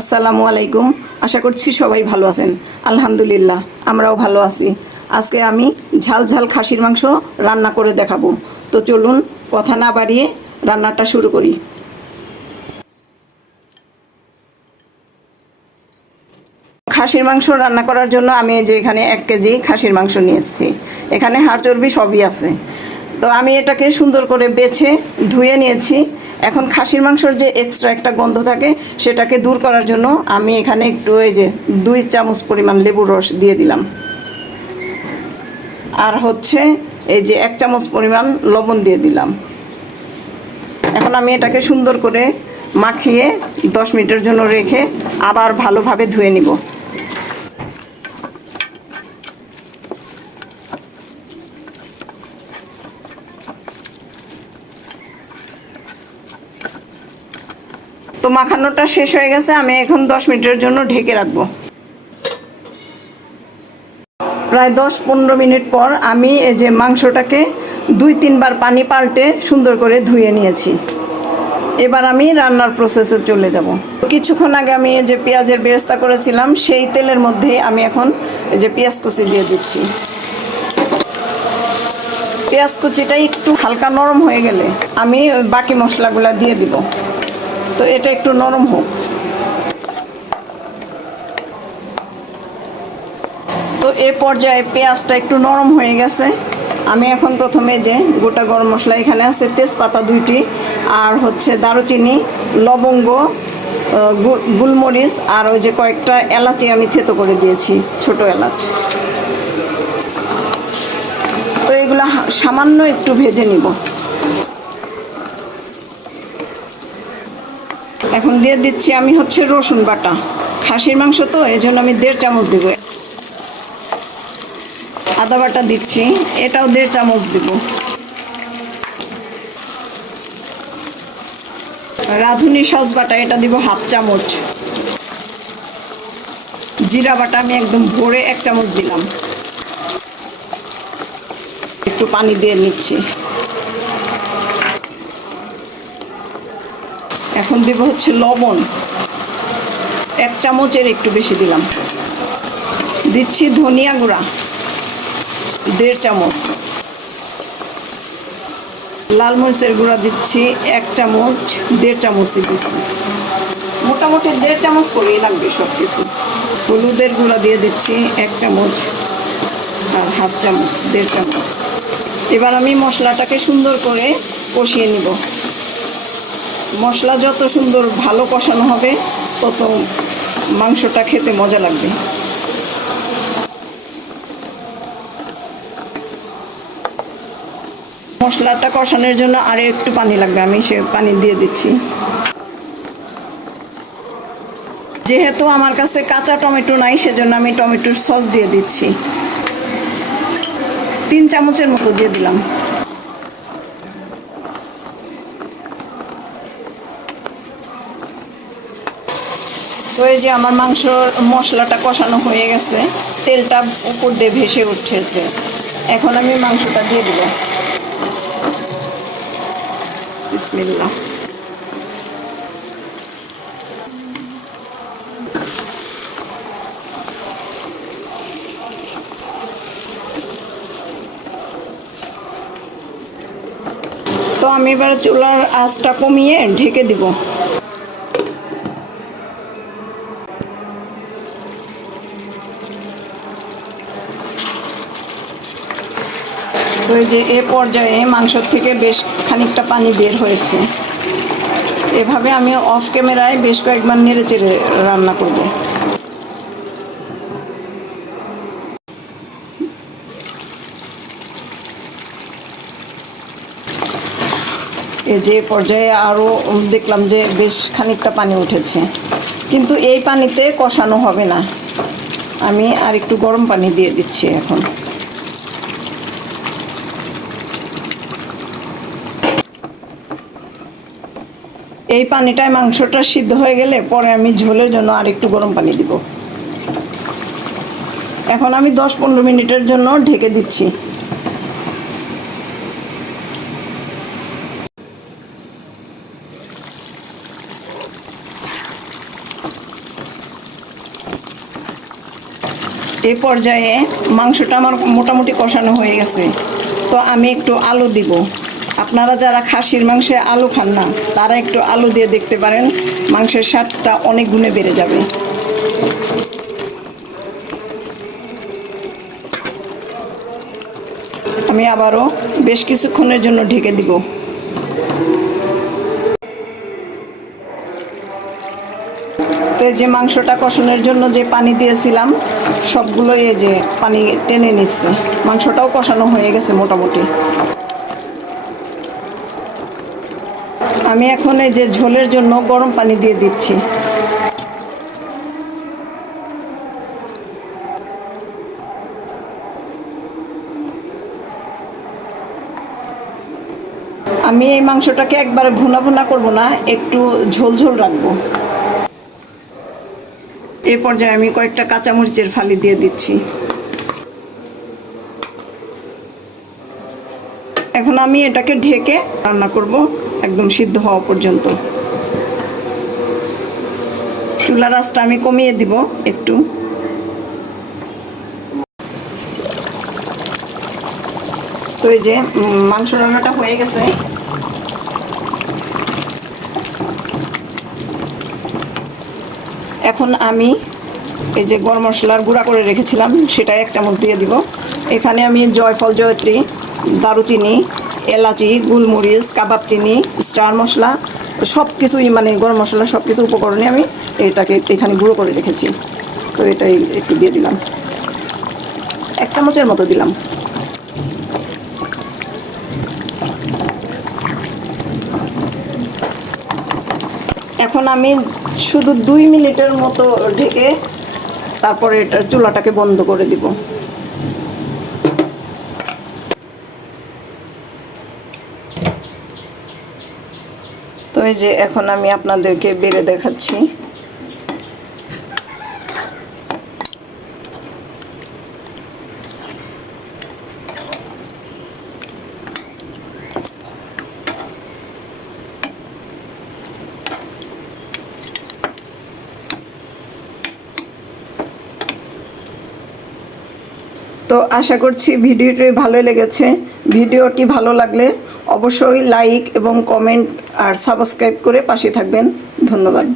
আসসালামু আলাইকুম। আশা করছি সবাই ভালো আছেন। আলহামদুলিল্লাহ আমরাও ভালো আছি। আজকে আমি ঝাল ঝাল খাসির মাংস রান্না করে দেখাবো। তো চলুন কথা না বাড়িয়ে রান্নাটা শুরু করি। খাসির মাংস রান্না করার জন্য আমি এই যে এখানে 1 কেজি খাসির মাংস নিয়েছি। এখানে হাড় চর্বি সবই আছে। তো আমি এটাকে সুন্দর করে বেছে ধুয়ে নিয়েছি। এখন খাসির মাংসর যে এক্সট্রা একটা গন্ধ থাকে সেটাকে দূর করার জন্য আমি এখানে একটু এই যে 2 চামচ পরিমাণ লেবুর রস দিয়ে দিলাম। আর হচ্ছে এই যে 1 চামচ পরিমাণ লবণ দিয়ে দিলাম। এখন আমি এটাকে সুন্দর করে মাখিয়ে 10 মিনিটের জন্য রেখে আবার ভালোভাবে ধুয়ে নিব। তো মাখানোটা শেষ হয়ে গেছে, আমি এখন 10 মিনিটের জন্য ঢেকে রাখবো। প্রায় 10-15 মিনিট পর আমি এই যে মাংসটাকে 2-3 বার পানি পাল্টে সুন্দর করে ধুয়ে নিয়েছি। এবার আমি রান্নার প্রসেসে চলে যাব। কিছুক্ষণ আগে আমি এই যে পেঁয়াজের বেরেস্তা করেছিলাম সেই তেলের মধ্যে আমি এখন এই যে পেঁয়াজ কুচি দিয়ে দিচ্ছি। পেঁয়াজ কুচিটা একটু হালকা নরম হয়ে গেলে আমি বাকি মশলাগুলো দিয়ে দিব। তো এটা একটু নরম হোক। তো এ পর্যায়ে পেঁয়াজটা একটু নরম হয়ে গেছে। আমি এখন প্রথমে যে গোটা গরম মশলা এখানে আছে তেজপাতা 2টি, আর হচ্ছে দারুচিনি, লবঙ্গ, গোলমরিচ আর ওই যে কয়েকটা এলাচি আমি থেতো করে দিয়েছি, ছোট এলাচ। তো এগুলো সামান্য একটু ভেজে নিব। এখন দিয়ে দিচ্ছি আমি হচ্ছে রসুন বাটা। খাসির মাংস তো এই জন্য আমি 1.5 চামচ দিব। আদা বাটা দিচ্ছি, এটাও 1.5 চামচ দিব। রাঁধুনি সস বাটা এটা দিব 1/2 চামচ। জিরা বাটা আমি একদম ভরে 1 চামচ দিলাম। একটু পানি দিয়ে নিচ্ছি। এখন দিব হচ্ছে লবণ, 1 চামচের একটু বেশি দিলাম। দিচ্ছি ধনিয়া গুঁড়া 1.5 চামচ। লাল মরিচের গুঁড়া দিচ্ছি 1 চামচ, 1.5 চামচই দিচ্ছি। মোটামুটি 1.5 চামচ করেই লাগবে সব কিছু। হলুদের গুঁড়া দিয়ে দিচ্ছি 1 চামচ আর 1/2 চামচ, 1.5 চামচ। এবার আমি মশলাটাকে সুন্দর করে কষিয়ে নিব। মশলা যত সুন্দর ভালো কষানো হবে তত মাংসটা খেতে মজা লাগবে। মশলাটা কষানোর জন্য আরও একটু পানি লাগবে, আমি সে পানি দিয়ে দিচ্ছি। যেহেতু আমার কাছে কাঁচা টমেটো নাই সেজন্য আমি টমেটোর সস দিয়ে দিচ্ছি। 3 চামচের মতো দিয়ে দিলাম। তো এই যে আমার মাংসর মশলাটা কষানো হয়ে গেছে, তেলটা উপর দিয়ে ভেসে উঠেছে। এখন আমি মাংসটা দিয়ে দিব। বিসমিল্লাহ। তো আমি এবার চুলার আঁচটা কমিয়ে ঢেকে দিব। তো এই যে এ পর্যায়ে মাংসর থেকে বেশ খানিকটা পানি বের হয়েছে। এভাবে আমি অফ ক্যামেরায় বেশ কয়েকবার নেড়ে চেড়ে রান্না করব। এই যে পর্যায়ে আরও দেখলাম যে বেশ খানিকটা পানি উঠেছে, কিন্তু এই পানিতে কষানো হবে না। আমি আর একটু গরম পানি দিয়ে দিচ্ছি এখন। এই পানিটায় মাংসটা সিদ্ধ হয়ে গেলে পরে আমি ঝোলের জন্য আর একটু গরম পানি দিব। এখন আমি 10-15 মিনিটের জন্য ঢেকে দিচ্ছি। এই পর্যায়ে মাংসটা আমার মোটামুটি কষানো হয়ে গেছে। তো আমি একটু আলু দিব। আপনারা যারা খাসির মাংসে আলু খান না তারা একটু আলু দিয়ে দেখতে পারেন, মাংসের স্বাদটা অনেক গুণে বেড়ে যাবে। আমি আবারও বেশ কিছুক্ষণের জন্য ঢেকে দিব। তো এই যে মাংসটা কষানোর জন্য যে পানি দিয়েছিলাম সবগুলো এই যে পানি টেনে নিচ্ছে, মাংসটাও কষানো হয়ে গেছে মোটামুটি। আমি এখন এই যে ঝোলের জন্য গরম পানি দিয়ে দিচ্ছি। আমি এই মাংসটাকে একবারে ভুনা ভুনা করব না, একটু ঝোল ঝোল রাখবো। এই পর্যায়ে আমি কয়েকটা কাঁচামরিচের ফালি দিয়ে দিচ্ছি। এখন আমি এটাকে ঢেকে রান্না করব একদম সিদ্ধ হওয়া পর্যন্ত। চুলার আঁচটা আমি কমিয়ে দিব একটু। তো এই যে মাংস রান্নাটা হয়ে গেছে। এখন আমি এই যে গরম মশলার গুঁড়া করে রেখেছিলাম সেটা 1 চামচ দিয়ে দিব। এখানে আমি জয়ফল, জয়ত্রী, দারুচিনি, এলাচি, গোলমরিচ, কাবাব চিনি, স্টার মশলা সব কিছুই মানে গরম মশলা সব কিছু উপকরণে আমি এটাকে এখানে গুঁড়ো করে রেখেছি। তো এটাই একটু দিয়ে দিলাম, 1 চামচের মতো দিলাম। এখন আমি শুধু 2 মিনিটের মতো ঢেকে তারপরে এটার চুলাটাকে বন্ধ করে দিব। তো এই যে এখন আমি আপনাদেরকে বেড়ে দেখাচ্ছি। তো আশা করছি ভিডিওটি ভালো লেগেছে। ভিডিওটি ভালো লাগলে অবশ্যই লাইক এবং কমেন্ট আর সাবস্ক্রাইব করে পাশে থাকবেন। ধন্যবাদ।